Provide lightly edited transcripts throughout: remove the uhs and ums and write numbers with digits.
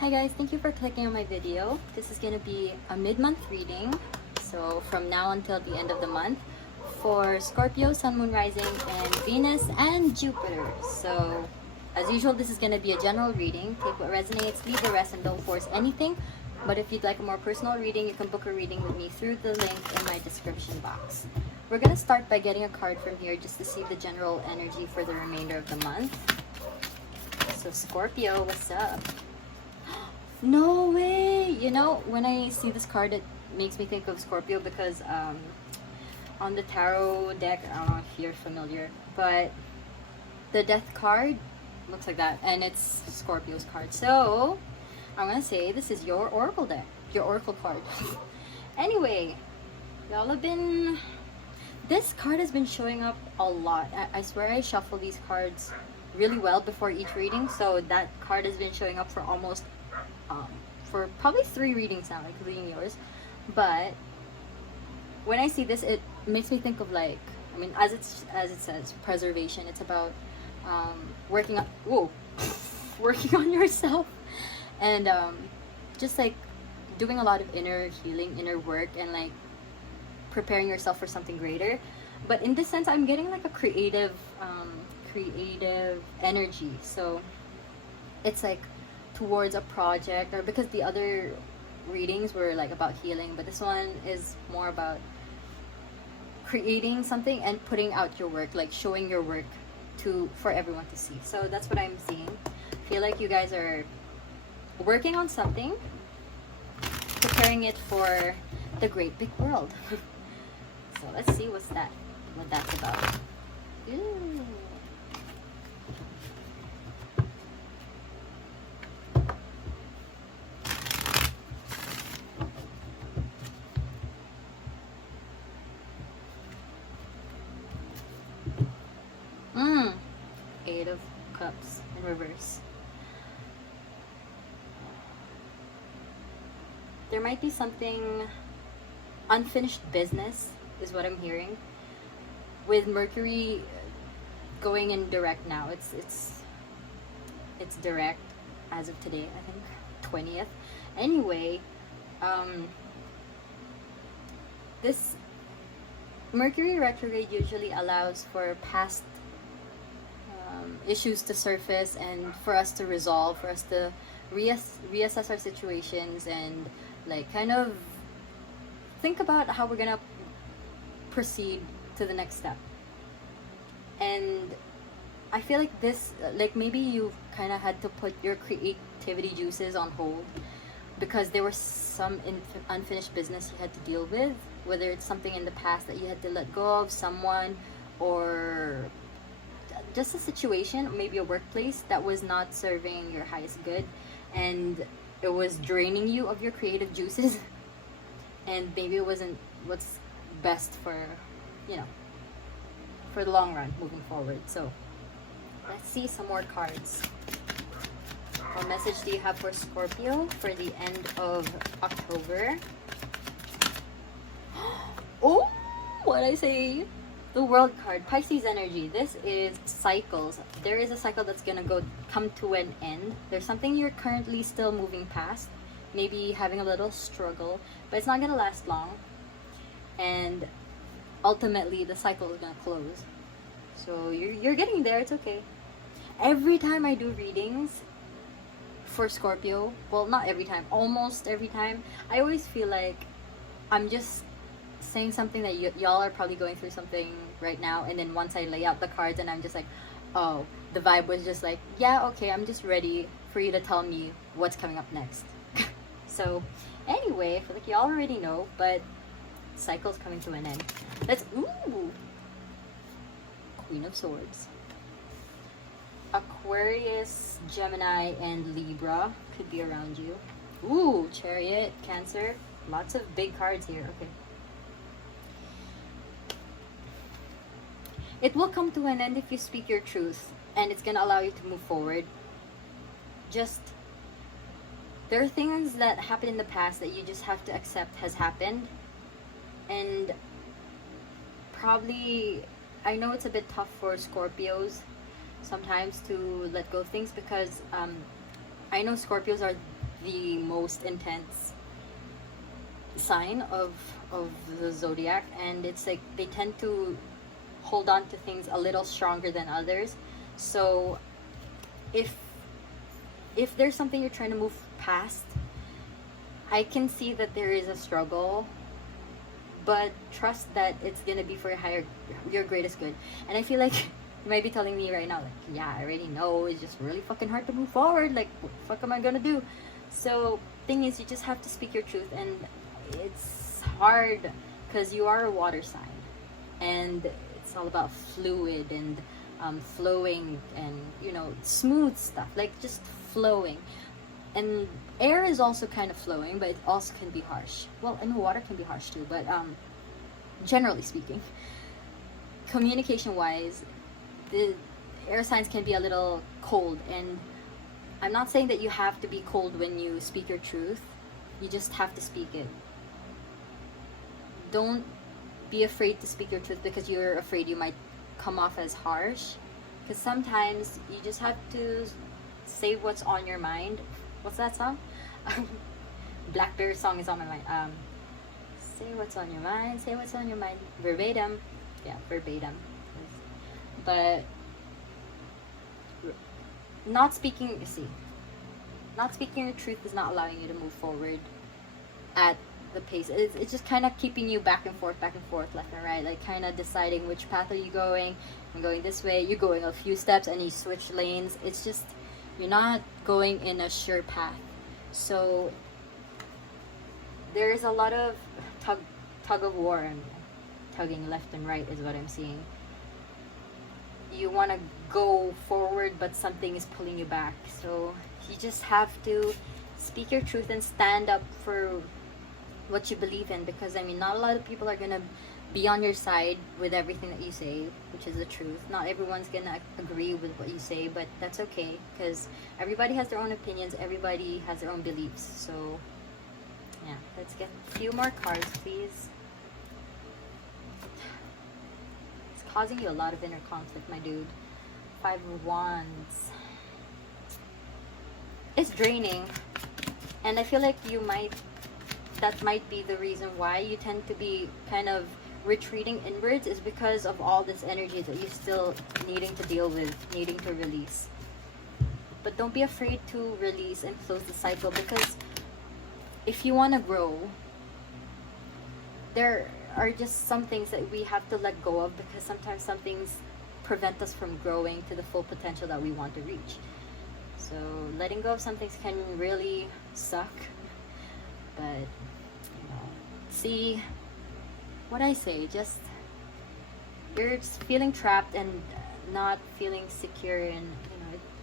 Hi guys, thank you for clicking on my video. This is gonna be a mid-month reading, so from now until the end of the month for Scorpio, Sun, Moon, Rising, and Venus and Jupiter. So as usual, this is gonna be a general reading. Take what resonates, leave the rest, and don't force anything. But if you'd like a more personal reading, you can book a reading with me through the link in my description box. We're gonna start by getting a card from here just to see the general energy for the remainder of the month. So Scorpio, what's up? No way! You know, when I see this card, it makes me think of Scorpio because on the tarot deck, I don't know if you're familiar, but the death card looks like that, and it's Scorpio's card. So I'm gonna say this is your oracle deck, your oracle card. Anyway, y'all have been... This card has been showing up a lot. I swear I shuffle these cards really well before each reading, so that card has been showing up for almost for probably 3 readings now, including yours. But when I see this, it makes me think of, like, I mean, as it says, preservation. It's about working on working on yourself, and just like doing a lot of inner healing, inner work, and like preparing yourself for something greater. But in this sense, I'm getting like a creative energy. So it's like towards a project, or because the other readings were like about healing, but this one is more about creating something and putting out your work, like showing your work for everyone to see. So that's what I'm seeing. I feel like you guys are working on something, preparing it for the great big world. So let's see what that's about. Ooh. Eight of Cups in reverse. There might be something unfinished business, is what I'm hearing. With Mercury going in direct now. It's direct as of today, I think 20th. Anyway, this Mercury retrograde usually allows for past issues to surface and for us to resolve, for us to reassess our situations and like kind of think about how we're gonna proceed to the next step. And I feel like this, like maybe you kind of had to put your creativity juices on hold because there was some unfinished business you had to deal with, whether it's something in the past that you had to let go of, someone, or just a situation, maybe a workplace that was not serving your highest good, and it was draining you of your creative juices, and maybe it wasn't what's best for, you know, for the long run moving forward. So let's see some more cards. What message do you have for Scorpio for the end of October? Oh, what I say? The World card, Pisces energy. This is cycles. There is a cycle that's gonna come to an end. There's something you're currently still moving past, maybe having a little struggle, but it's not gonna last long. And ultimately, the cycle is gonna close. So you're getting there. It's okay. Every time I do readings for Scorpio, well, not every time, almost every time, I always feel like I'm just saying something that y'all are probably going through something right now, and then once I lay out the cards and I'm just like, oh, the vibe was just like, yeah, okay, I'm just ready for you to tell me what's coming up next. So anyway, I feel like y'all already know, but cycle's coming to an end. Queen of Swords. Aquarius, Gemini, and Libra could be around you. Ooh, Chariot, Cancer. Lots of big cards here. Okay. It will come to an end if you speak your truth, and it's gonna allow you to move forward. Just, there are things that happened in the past that you just have to accept has happened, and probably, I know it's a bit tough for Scorpios sometimes to let go of things because I know Scorpios are the most intense sign of the zodiac, and it's like they tend to hold on to things a little stronger than others. So if there's something you're trying to move past, I can see that there is a struggle, but trust that it's gonna be for your greatest good. And I feel like you might be telling me right now, like, yeah, I already know, it's just really fucking hard to move forward. Like, what the fuck am I gonna do? So, thing is, you just have to speak your truth, and it's hard because you are a water sign, and it's all about fluid and flowing, and smooth stuff, like just flowing. And air is also kind of flowing, but it also can be harsh. Well, I know water can be harsh too, but generally speaking, communication wise, the air signs can be a little cold. And I'm not saying that you have to be cold when you speak your truth, you just have to speak it. Don't be afraid to speak your truth because you're afraid you might come off as harsh, because sometimes you just have to say what's on your mind. What's that song? Black Bear song is on my mind. Say what's on your mind, say what's on your mind, verbatim. Yeah, verbatim. But not speaking your truth is not allowing you to move forward at the pace. It's just kind of keeping you back and forth, left and right, like kind of deciding which path are you going. I'm going this way, you're going a few steps and you switch lanes. It's just, you're not going in a sure path. So there's a lot of tug of war, and tugging left and right is what I'm seeing. You want to go forward, but something is pulling you back. So you just have to speak your truth and stand up for what you believe in, because I mean, not a lot of people are gonna be on your side with everything that you say, which is the truth. Not everyone's gonna agree with what you say, but that's okay, because everybody has their own opinions, everybody has their own beliefs. So yeah, let's get a few more cards, please. It's causing you a lot of inner conflict, my dude. 5 of Wands. It's draining, and I feel like that might be the reason why you tend to be kind of retreating inwards, is because of all this energy that you're still needing to deal with, needing to release. But don't be afraid to release and close the cycle, because if you want to grow, there are just some things that we have to let go of, because sometimes some things prevent us from growing to the full potential that we want to reach. So letting go of some things can really suck, but see what I say, just you're just feeling trapped and not feeling secure, and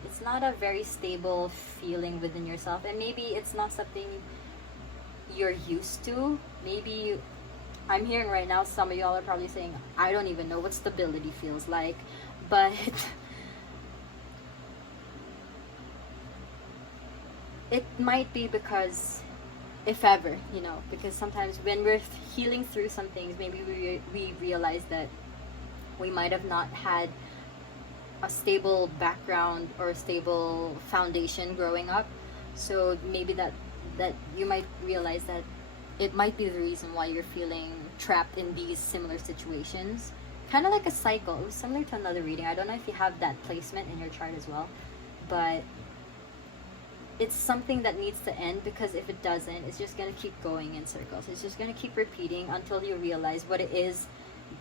it's not a very stable feeling within yourself, and maybe it's not something you're used to. Maybe I'm hearing right now, some of y'all are probably saying, I don't even know what stability feels like, but it might be because, if ever, because sometimes when we're healing through some things, maybe we realize that we might have not had a stable background or a stable foundation growing up. So maybe that you might realize that it might be the reason why you're feeling trapped in these similar situations. Kind of like a cycle. It was similar to another reading. I don't know if you have that placement in your chart as well, but it's something that needs to end, because if it doesn't, it's just going to keep going in circles. It's just going to keep repeating until you realize what it is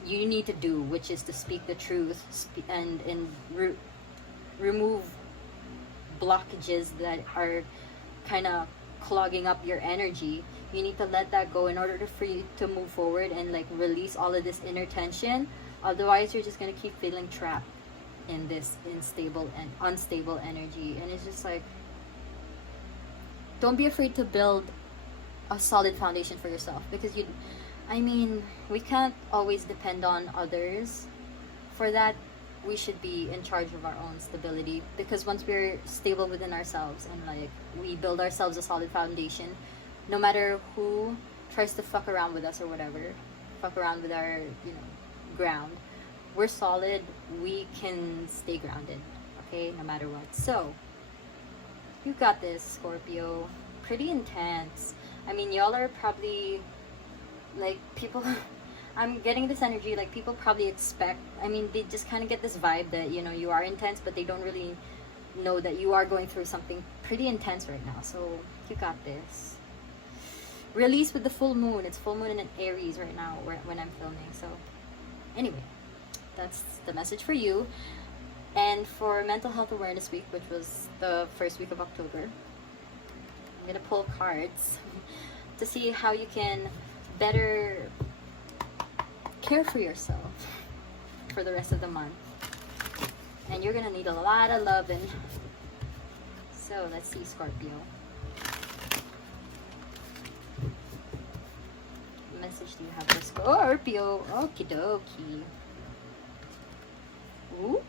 you need to do, which is to speak the truth and remove blockages that are kind of clogging up your energy. You need to let that go in order for you to move forward and like release all of this inner tension. Otherwise, you're just going to keep feeling trapped in this unstable energy. And it's just like, don't be afraid to build a solid foundation for yourself, because we can't always depend on others. For that, we should be in charge of our own stability, because once we're stable within ourselves and like we build ourselves a solid foundation, no matter who tries to fuck around with us or whatever, fuck around with our ground, we're solid, we can stay grounded, okay, no matter what. So you got this, Scorpio. pretty intense. I mean, y'all are probably like people. I'm getting this energy like people probably expect. I mean, they just kind of get this vibe that you are intense, but they don't really know that you are going through something pretty intense right now. So you got this. Release with the full moon. It's full moon in Aries right now when I'm filming. So anyway, that's the message for you. And for Mental Health Awareness Week, which was the first week of October, I'm gonna pull cards to see how you can better care for yourself for the rest of the month. And you're gonna need a lot of loving. So let's see, Scorpio. What message do you have for Scorpio? Okie dokie.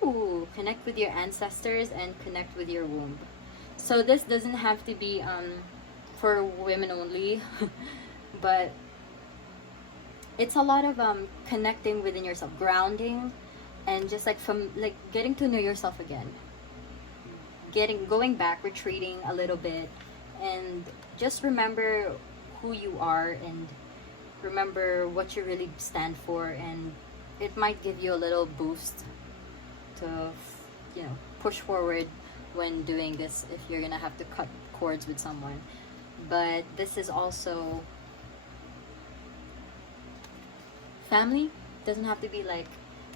Ooh, connect with your ancestors and connect with your womb. So this doesn't have to be for women only, but it's a lot of connecting within yourself, grounding, and just like getting to know yourself again, going back, retreating a little bit, and just remember who you are and remember what you really stand for, and it might give you a little boost to push forward when doing this if you're gonna have to cut cords with someone. But this is also family. Doesn't have to be like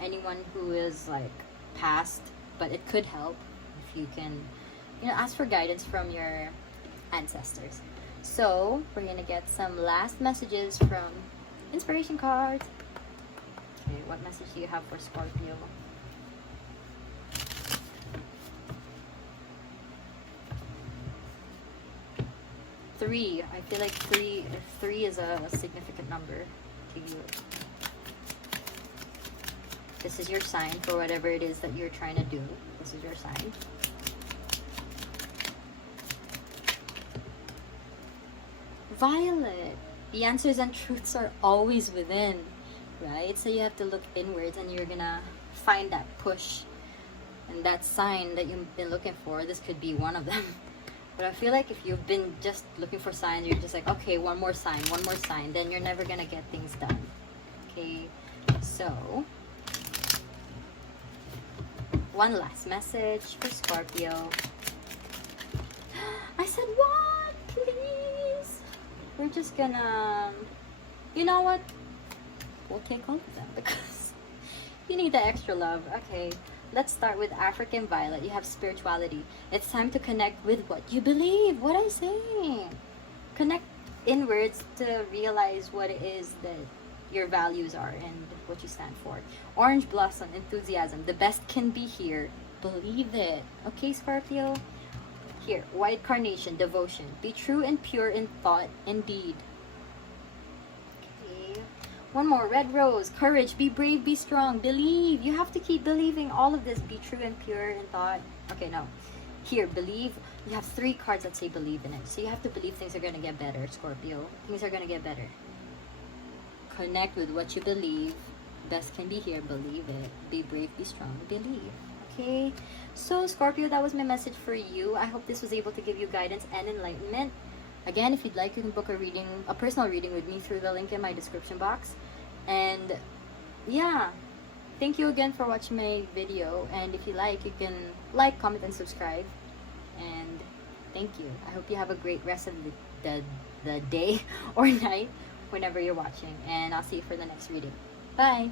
anyone who is like past, but it could help if you can ask for guidance from your ancestors. So we're gonna get some last messages from inspiration cards. Okay, what message do you have for Scorpio? Three. I feel like three is a significant number to you. This is your sign for whatever it is that you're trying to do. This is your sign. Violet. The answers and truths are always within, right? So you have to look inwards and you're gonna find that push and that sign that you've been looking for. This could be one of them. But I feel like if you've been just looking for signs, you're just like, okay, one more sign, then you're never gonna get things done. Okay, so one last message for Scorpio. I said what? Please. We're just gonna, you know what? We'll take all of them because you need the extra love. Okay. Let's start with African Violet. You have spirituality. It's time to connect with what you believe. What I say. Connect inwards to realize what it is that your values are and what you stand for. Orange Blossom, enthusiasm. The best can be here. Believe it. Okay, Scorpio? Here, White Carnation, devotion. Be true and pure in thought and deed. One more, Red Rose, courage, be brave, be strong, believe. You have to keep believing all of this. Be true and pure in thought. Okay, no. Here, believe. You have 3 cards that say believe in it. So you have to believe things are going to get better, Scorpio. Things are going to get better. Connect with what you believe. Best can be here. Believe it. Be brave, be strong, believe. Okay? So, Scorpio, that was my message for you. I hope this was able to give you guidance and enlightenment. Again, if you'd like, you can book a personal reading with me through the link in my description box. And yeah, thank you again for watching my video. And if you like, you can like, comment, and subscribe. And thank you. I hope you have a great rest of the day or night whenever you're watching. And I'll see you for the next reading. Bye!